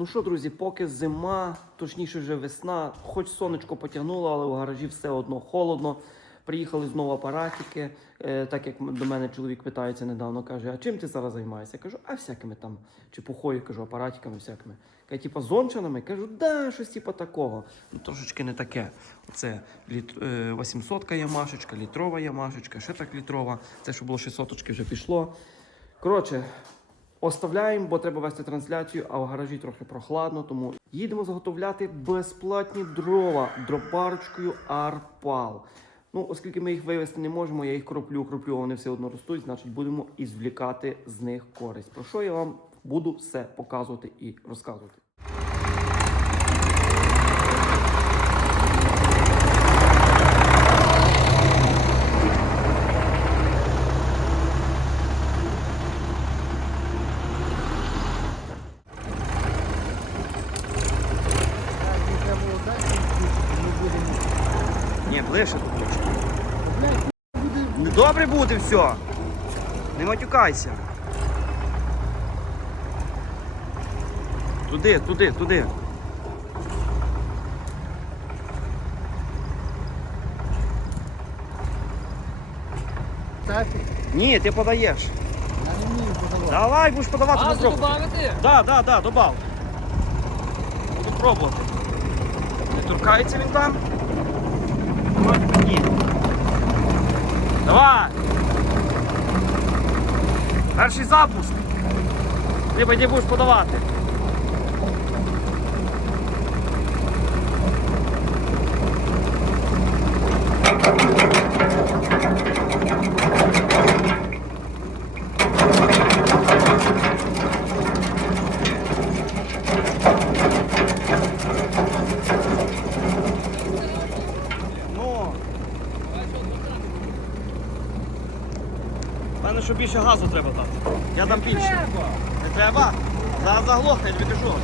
Ну що, друзі, поки зима, точніше вже весна, хоч сонечко потягнуло, але в гаражі все одно холодно. Приїхали знову апаратики. Е, так як до мене чоловік питається недавно, каже: а чим ти зараз займаєшся? Я кажу, а всякими там чепухою, кажу, апаратиками всякими. Каже, типа зончинами? Кажу, да, щось типа такого. Ну трошечки не таке. Це літ, е, 800 ямашечка, літрова ямашечка, ще так літрова. Це що було 600 вже пішло. Коротше, Оставляємо, бо треба вести трансляцію, а в гаражі трохи прохладно, тому їдемо заготовляти безплатні дрова дропарочкою Арпал. Ну, оскільки ми їх вивезти не можемо, я їх кроплю, кроплю, вони все одно ростуть, значить будемо ізвлікати з них користь. Про що я вам буду все показувати і розказувати. Ближче. Ну, Добре буде все. Не матюкайся. Туди, туди, туди. Так, Ні, ти подаєш. я не вмію подавати. Давай, будеш подавати попробуй. добавити? Да, да, да, добав. Буду пробувати. Не торкається він там? Давай! Перший запуск. Ти не будеш подавати. Ну. Певно, що більше газу треба дати. Я дам більше. Не треба? Зараз заглохне, я тобі кажу.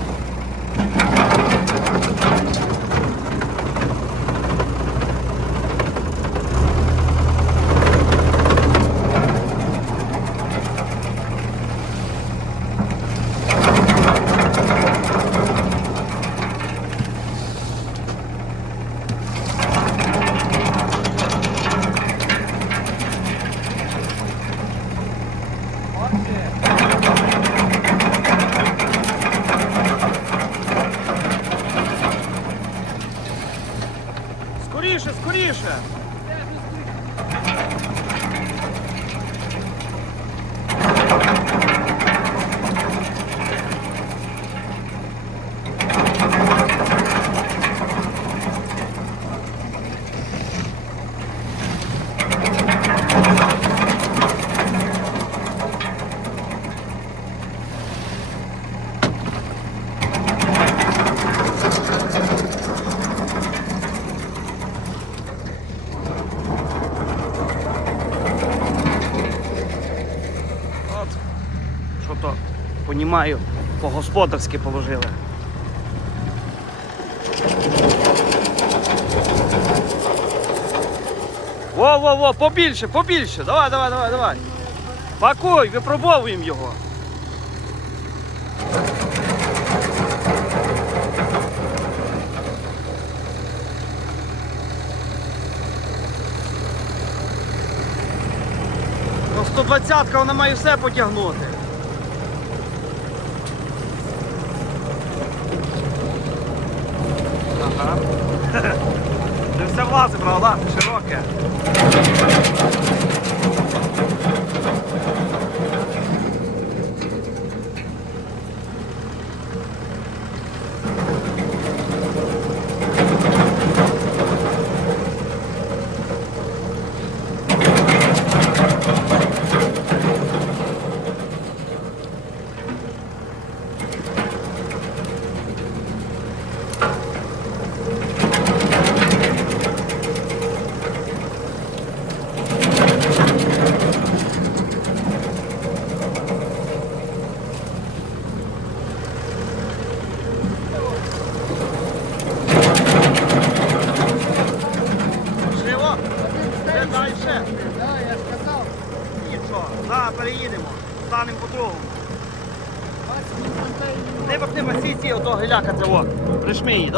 Скоріше, скоріше! От. Що то, понімаю, по-господарськи положили. Во-во-во, побільше, побільше. Давай, давай, давай, давай. Пакуй, випробовуємо його. Ну, 120-ка вона має все потягнути. Ага. Не брала. Широке.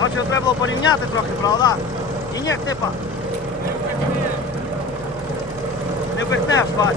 Хоче треба було порівняти трохи, правда? І ні, типа. Не впихнеш, Вась.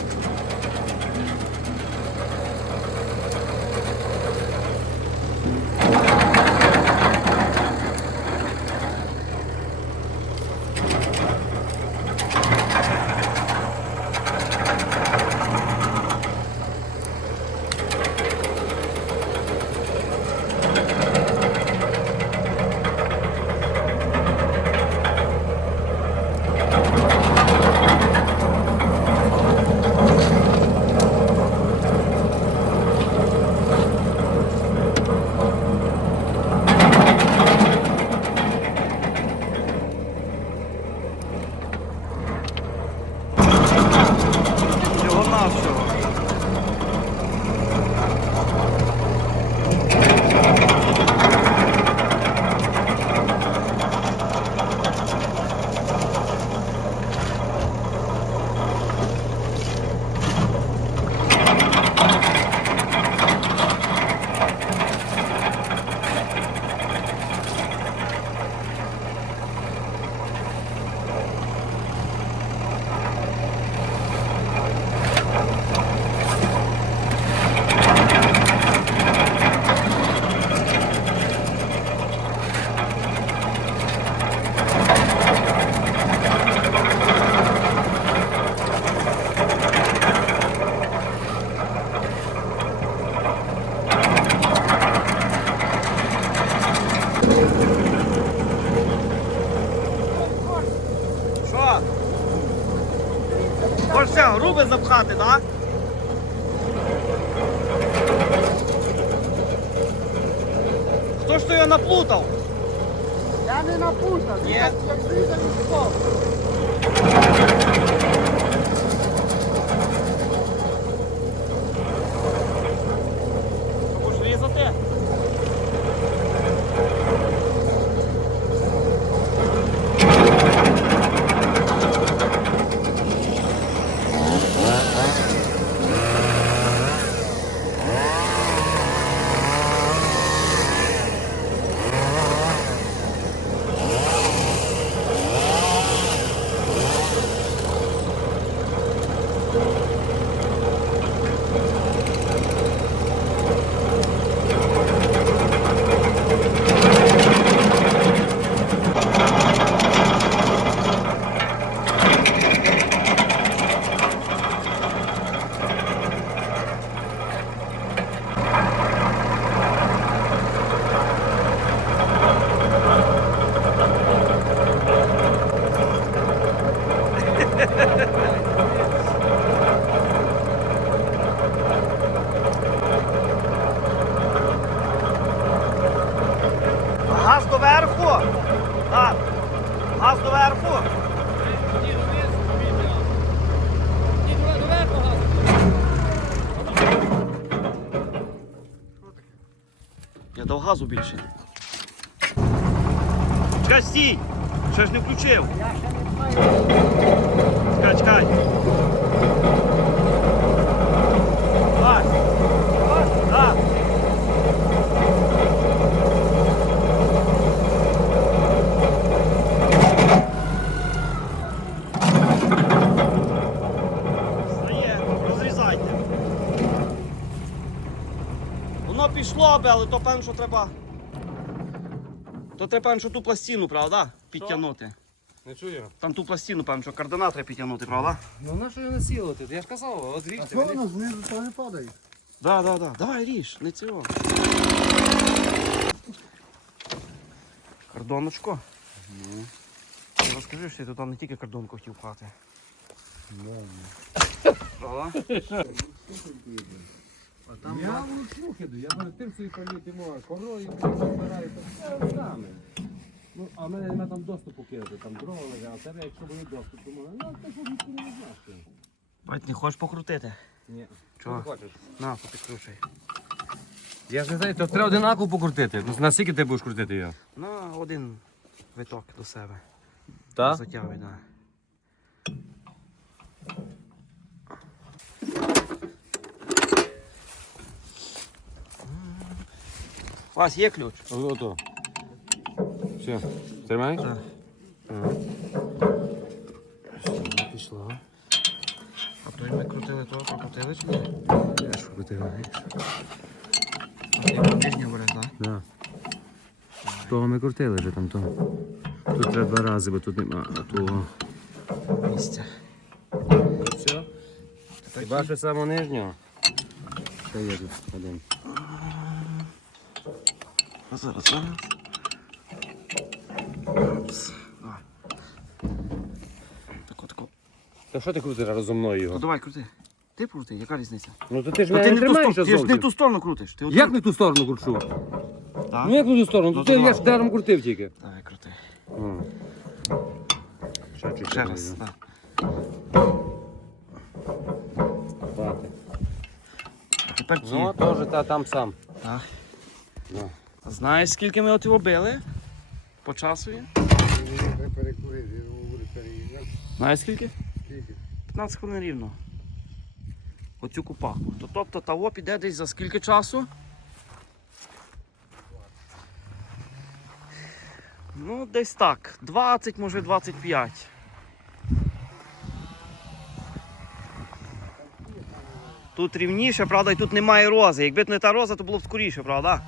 Хто Я не напутал. Нет. Я не я, я, я, я, я, стол. Газу більше. Чекай, стій! Ще ж не включив. Я ще не знаю. Чекай, чекай. Давай. Так. Стає, розрізайте. Воно пішло але то певно, що треба. То треба, певно, що ту пластину, правда? Підтягнути. Не чую. Там ту пластину, певно, що кардинат треба підтягнути, правда? Ну на що його насілити? Я ж казав, от А ріжте. що воно знизу то не падає? Да, да, да. Давай ріж, не цього. Кордоночко. Ну. Розкажи, що ти тут не тільки кордонку хотів пхати. Правда? Я вручну киду, я перед тим собі політимо корою, забираю, то все саме. Ну, а в мене немає там доступу кинути, там дрова лежать, а в тебе якщо буде доступ, то можна, ну, ти ніхто не знаєш. Бать, не хочеш покрутити? Ні. Чого? Що ти хочеш? На, попідкручуй. Я ж не знаю, то треба одинаково покрутити. Ну, наскільки ти будеш крутити його? На один виток до себе. Так? Затягуй, да. Вась, є ключ? Ото. Все, тримай? Так. Ага. Пішло. А той ми крутили того, прокрутили чи ні? Я ж крутив. А ти тижня береш, так? Того ми крутили вже там то. Тут треба два рази, бо тут нема того. Місця. Все? Хіба що саме нижнього? Ще є тут один. Зараз, зараз. Опс. Давай. Тако, тако. Та що ти крутиш разом мною Ну його? давай, крути. Ти крути, яка різниця? Ну то ти ж Ну, мене ти, не не в ту тримаєш сторону, ти ж не в зовсім. ту сторону крутиш. Ти Як не в ту сторону кручу? Так. Ну як не в ту сторону? Ну, То ти я ж даром крутив тільки. Давай, крути. О. Ще Ще раз. Так. Хватить. А тепер ті. Ну, теж та там сам. Так. Ну. Знаєш, скільки ми от його били? По часу? є? Знаєш скільки? Скільки? 15 хвилин рівно. Оцю купаху. То, тобто того піде десь за скільки часу? Ну, десь так. 20, може 25. Тут рівніше, правда, і тут немає рози. Якби не та роза, то було б скоріше, правда?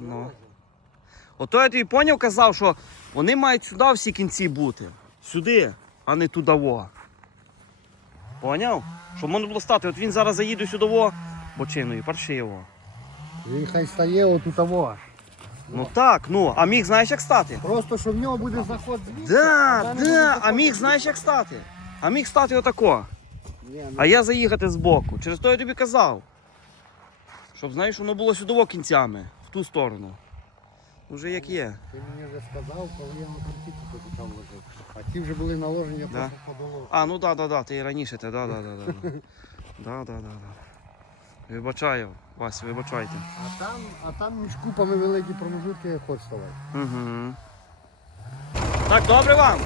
Ну. Ото я тобі поняв, казав, що вони мають сюди всі кінці бути. Сюди, а не тудиво. Поняв? Щоб можна було стати. От він зараз заїде сюди во, бочиною, паршиво. Він хай стає отут того. Ну так, ну, а міг знаєш як стати? Просто, що в нього буде заход звідси. Да, а да, а міг знаєш як стати? А міг стати отако. Ні, ну, А я заїхати збоку. Через то я тобі казав. Щоб, знаєш, воно було сюди во кінцями, ту сторону. Уже як є. Ти мені вже сказав, коли я на там тільки почав лежати. А ті вже були наложені, я Да. просто подолав. А, ну да, да, да, ти і раніше те, да, да, да, да. да. Да, да, да. Вибачаю, Вась, вибачайте. А там, а там між купами великі промежутки ход ставай. Угу. Так, добре вам?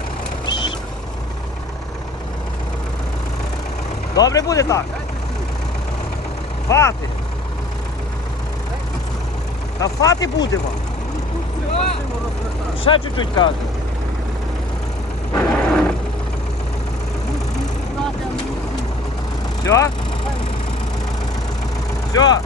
Добре буде так? Фати. Та фати буде вам. Ще чуть-чуть кажу. Все? Все.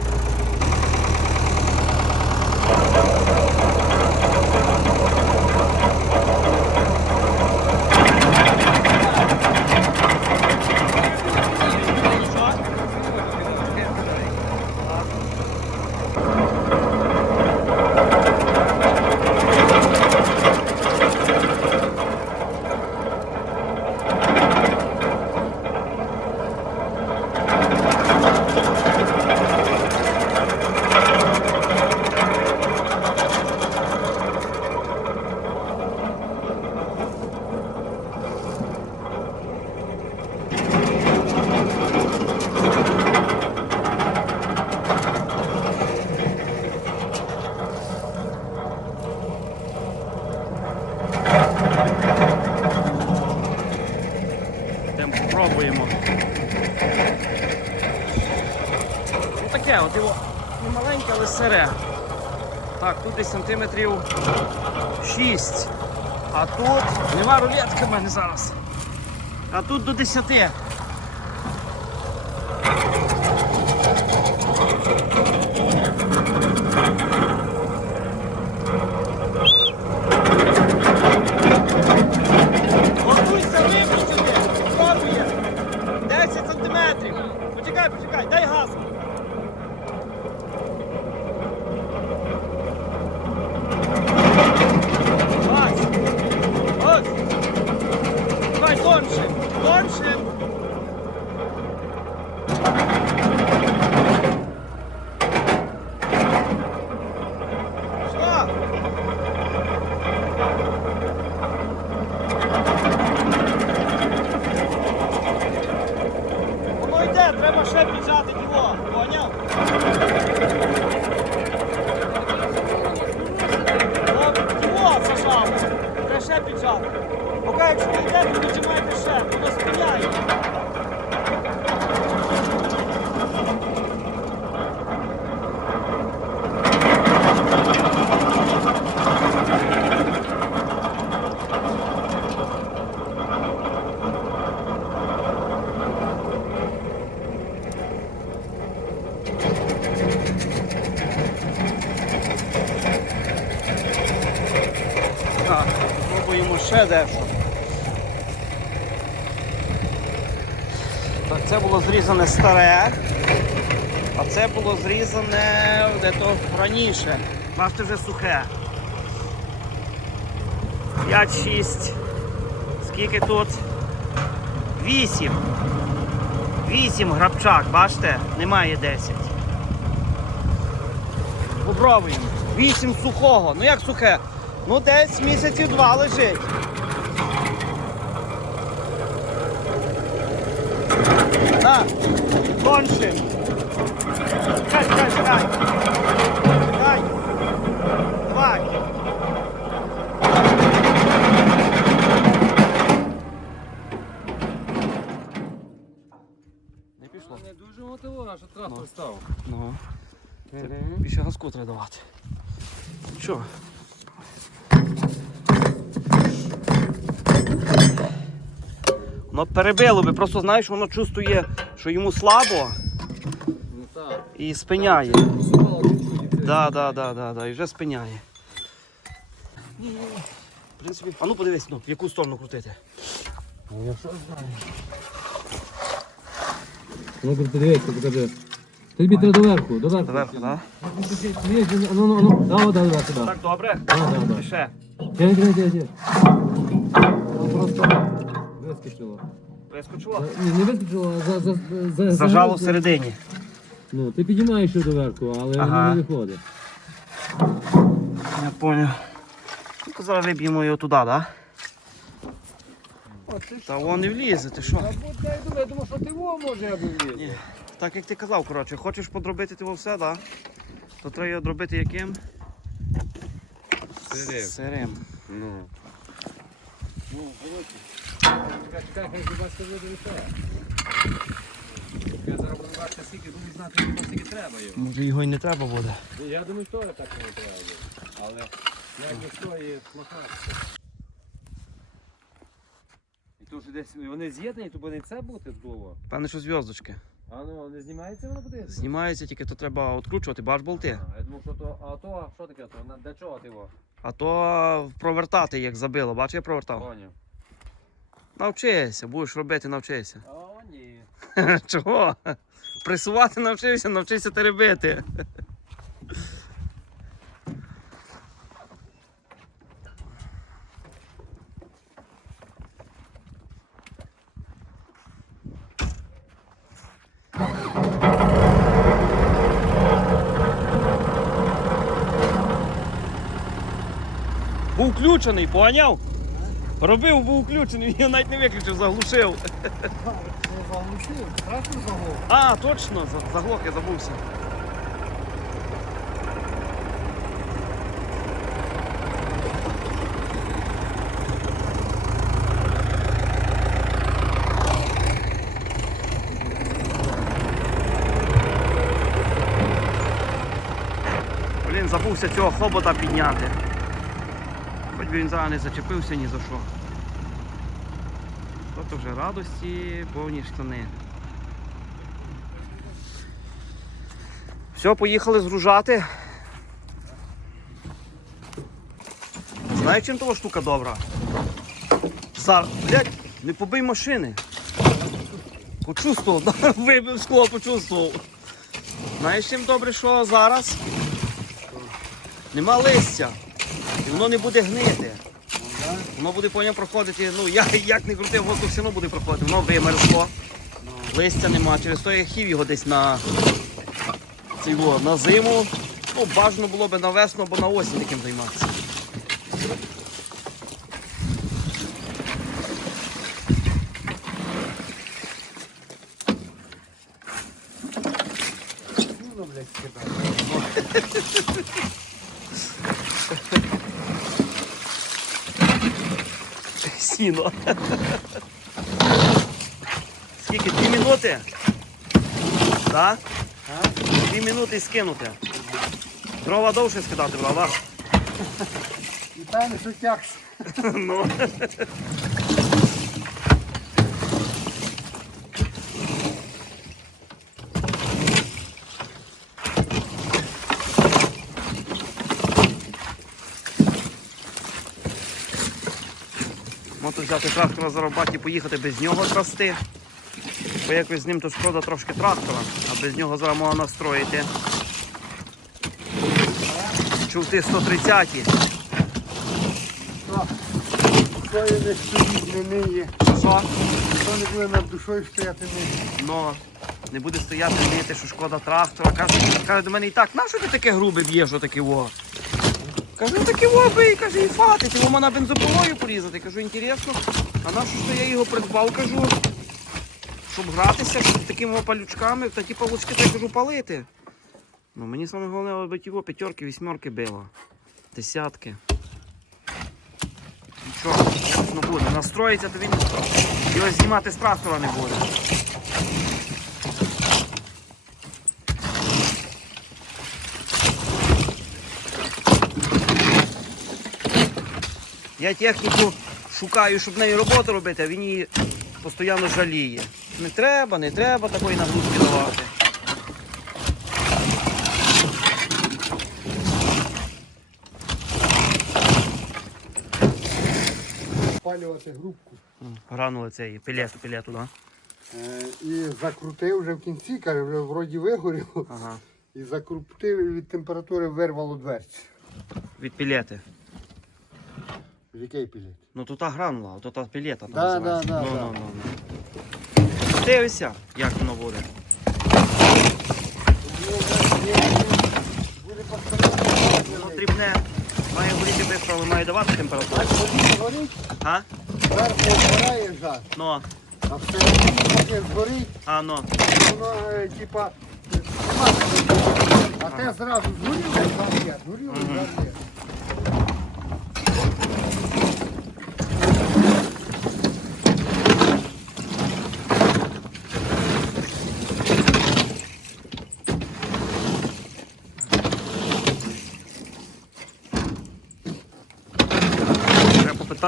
Сантиметрів 6. А тут нема рулетки в мене зараз. А тут до 10. Готуйся випустити! Пробує! 10 сантиметрів! Почекай, почекай, дай газ! Ось! Ось! Давай тонше! Тонше! Що? Воно йде, треба ще піджати його, поняв? От його зажав, треба ще піджати. Поки якщо не йде, то піджимайте ще, воно спиняє. Так, пробуємо ще дещо. Так, це було зрізане старе, а це було зрізане де-то раніше. Бачите, вже сухе. 5-6. Скільки тут? 8. 8 грабчак, бачите? Немає 10. Попробуємо. 8 сухого. Ну як сухе? Ну десь місяців два лежить. На, тоншим. Чекай, чекай, чекай. Чекай. Давай. Не пішло. Не дуже мотивовано, що трактор став. Ну. Більше газку треба давати. Що? Воно перебило би, просто знаєш, воно чувствує, що йому слабо і спиняє. І. Да, да, да, да, да, і вже спиняє. В принципі, а ну подивись, ну, в яку сторону крутити. Ну я що знаю. Ну подивися, покажи. Тобі треба доверху, доверху. Доверху, так? Да? Ні, ну, ну, ну, да, да, да, сюди. Так, добре? Да, да, да. Ще. Де, де, де, де? Воно просто вискочило. Вискочило? Ні, не вискочило, а за, за, за, Зажало всередині. Ну, ти піднімаєш його доверху, але Ага. воно не виходить. Я понял. Ну, то зараз виб'ємо його туди, так? Да? Та вон не влізе, ти що? я думаю, я думав, що ти во може вліз. Ні. Так як ти казав, коротше, хочеш подробити ти все, да? то треба його дробити яким? Сирим. Сирим. Ну. Ну, Чекай, чекай, хай зубачка буде і все. Я зараз буду бачити, скільки, буду знати, скільки треба його. Може його й не треба буде. Я думаю, що так не треба буде. Але як що і махатися. І то вже десь вони з'єднані, то буде це бути здорово. Певне, що зв'язочки. А ну не знімається воно буде? Знімається, тільки то треба відкручувати, бач болти. А, Я думав, що то, а то, що таке то? Для чого ти його? А то провертати як забило. бачиш, я провертав. Поняв. Навчися, будеш робити, навчися. О, ні. Чого? Пресувати навчився, навчися теребити. включений, поганяв? Робив, був включений, я навіть не виключив, заглушив. Заглушив, страшно заглох. А, точно, заглох, я забувся. Блін, забувся цього хобота підняти. Він зараз не зачепився ні за що. Тобто вже радості, повні штани. Все, поїхали згружати. Знаєш, чим того штука добра? Зараз, блядь, не побий машини. Почувствував, вибив скло, почувствував. Знаєш, чим добре, що зараз нема листя. Воно не буде гнити. Воно буде по ньому проходити, ну я як не крутив, воздух все одно буде проходити. Воно вимерзло. Листя нема. Через то я хів його десь на, цього, на зиму. Ну, бажано було б на весну або на осінь таким займатися. Ну, блядь, Сіно. Скільки? Дві минути? Так? Дві минути і скинути. Дрова довше скидати, правда? І певно, що тягся. Ну. Можна взяти трактора за і поїхати без нього трасти. Бо якось з ним то шкода трошки трактора, а без нього зараз можна настроїти. Чув ти 130 Що? Хто не буде над душою стояти ниє. Ну, не буде стояти нити, що шкода трактора. Каже, каже до мене і так, нащо ти таке грубе б'єш отаке во? Кажу, «Ну, таке во бий, каже, і фатить, його можна бензопилою порізати. Кажу, інтересно, а нащо що я його придбав, кажу, щоб гратися з такими палючками, та ті палучки, так кажу, палити. Ну, мені саме головне, аби во п'ятерки, вісьмерки било. Десятки. Нічого, не буде. Настроїться, то він його знімати з трактора не буде. Я техніку шукаю, щоб нею роботу робити, а він її постійно жаліє. Не треба, не треба такої нагрузки давати. Спалювати грубку. Гранули цей пілету, пілету, да? Е, І закрутив вже в кінці, каже, вже вроді вигорів. Ага. І закрутив і від температури вирвало дверці. Від пілети. В який пілет? Ну тут та гранула, тут та пілета там Да, називається. да, да, ну, да. ну, ну, ну. Дивися, як воно буде. Воно дрібне, має горіти швидко, але має давати температуру. Так, воді горить, А? зверху обгорає жар, Ну, а всередині поки згорить, а ну. воно е, типа нема такого. А те зразу згоріло жар є, згоріло жар є.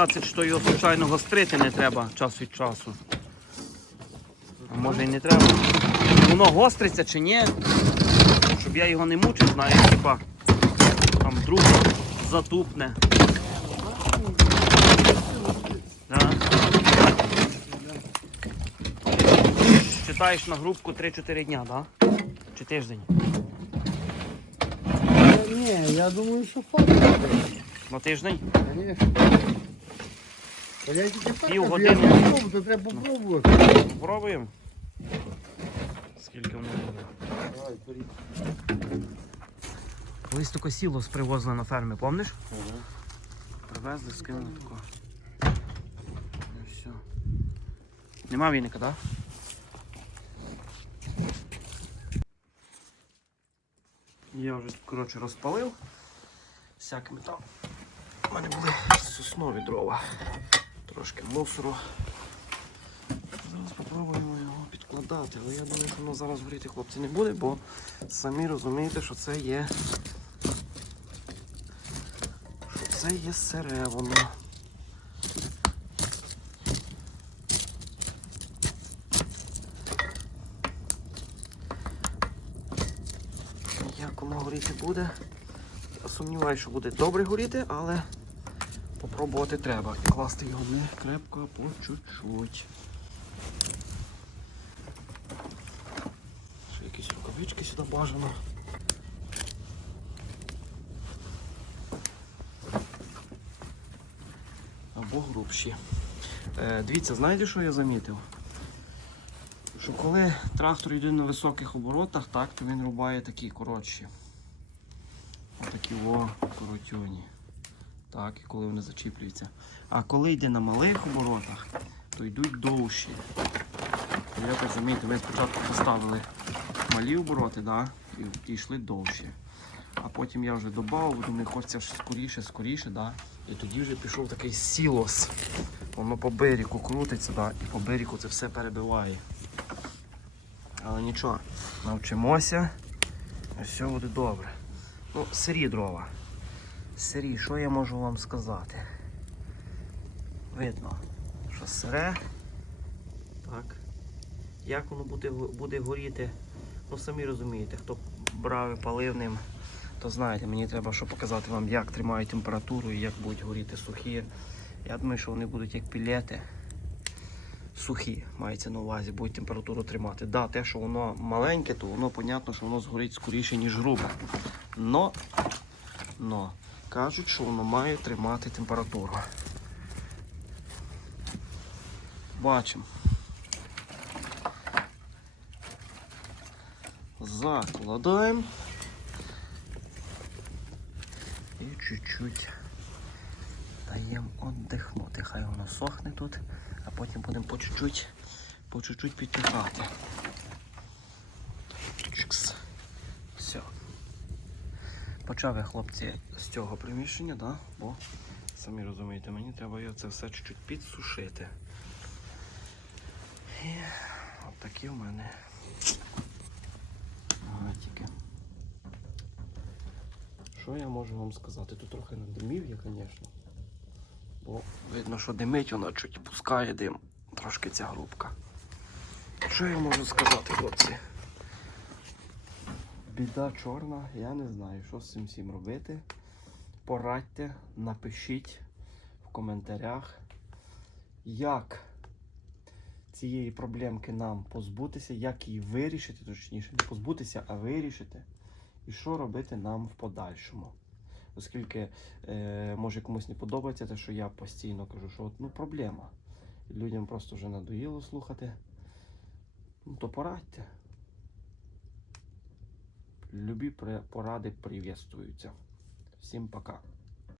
Чи то його звичайно гострити не треба час від часу. А може і не треба. Воно гостриться чи ні? Щоб я його не мучив, знаєш, типа там друг затупне. Да. Читаєш на групку 3-4 дня, так? Да? Чи тиждень? Ні, я думаю, що хватить. На тиждень? Конечно. Я тільки Пів кажу, я години. не пробую, то треба попробувати. Попробуємо. Скільки воно буде? Давай, беріть. Колись таке сіло привозили на фермі, помниш? Привезли, скинули тако. І все. Нема віника, так? Я вже коротше розпалив. Всякими там. У мене були соснові дрова. Трошки мусору. Зараз спробуємо його підкладати, але я думаю, що воно зараз горіти хлопці не буде, бо самі розумієте, що це є що Це є сире воно. Як воно горіти буде? Я сумніваюся, що буде добре горіти, але попробувати треба. І класти його не крепко, по чуть-чуть. Ще якісь рукавички сюди бажано. Або грубші. Е, дивіться, знаєте, що я замітив? Що коли трактор йде на високих оборотах, так, то він рубає такі коротші. Отакі о, коротюні. Так, і коли вони зачіплюються. А коли йде на малих оборотах, то йдуть довші. Я так замітив, ми спочатку поставили малі обороти, да, і, йшли довші. А потім я вже додав, бо думаю, хочеться скоріше, скоріше, да. І тоді вже пішов такий сілос. Воно по берегу крутиться, да, і по берегу це все перебиває. Але нічого, навчимося, і все буде добре. Ну, сирі дрова. Сирі, що я можу вам сказати? Видно, що сире. Так. Як воно буде, буде горіти? Ну самі розумієте, хто брав і палив ним, то знаєте, мені треба що показати вам, як тримають температуру і як будуть горіти сухі. Я думаю, що вони будуть як пілети. Сухі, мається на увазі, будуть температуру тримати. Да, те, що воно маленьке, то воно понятно, що воно згорить скоріше, ніж грубе. Но, но кажуть, що воно має тримати температуру. Бачимо. Закладаємо. І чуть-чуть даємо віддихнути. Хай воно сохне тут, а потім будемо по чуть-чуть, по чуть-чуть підтихати. Чикс. Все. Почав я, хлопці, з цього приміщення, да? бо самі розумієте, мені треба його це все чуть-чуть підсушити. І от такі в мене гатики. Що я можу вам сказати? Тут трохи надимів я, звісно. Бо видно, що димить, вона чуть пускає дим. Трошки ця грубка. Що я можу сказати, хлопці? Біда чорна, я не знаю, що з цим всім робити. Порадьте, напишіть в коментарях, як цієї проблемки нам позбутися, як її вирішити, точніше, не позбутися, а вирішити. І що робити нам в подальшому. Оскільки е, може комусь не подобається те, що я постійно кажу, що от, ну проблема. Людям просто вже надоїло слухати. Ну то порадьте. Любі поради приветствуються. Всім пока.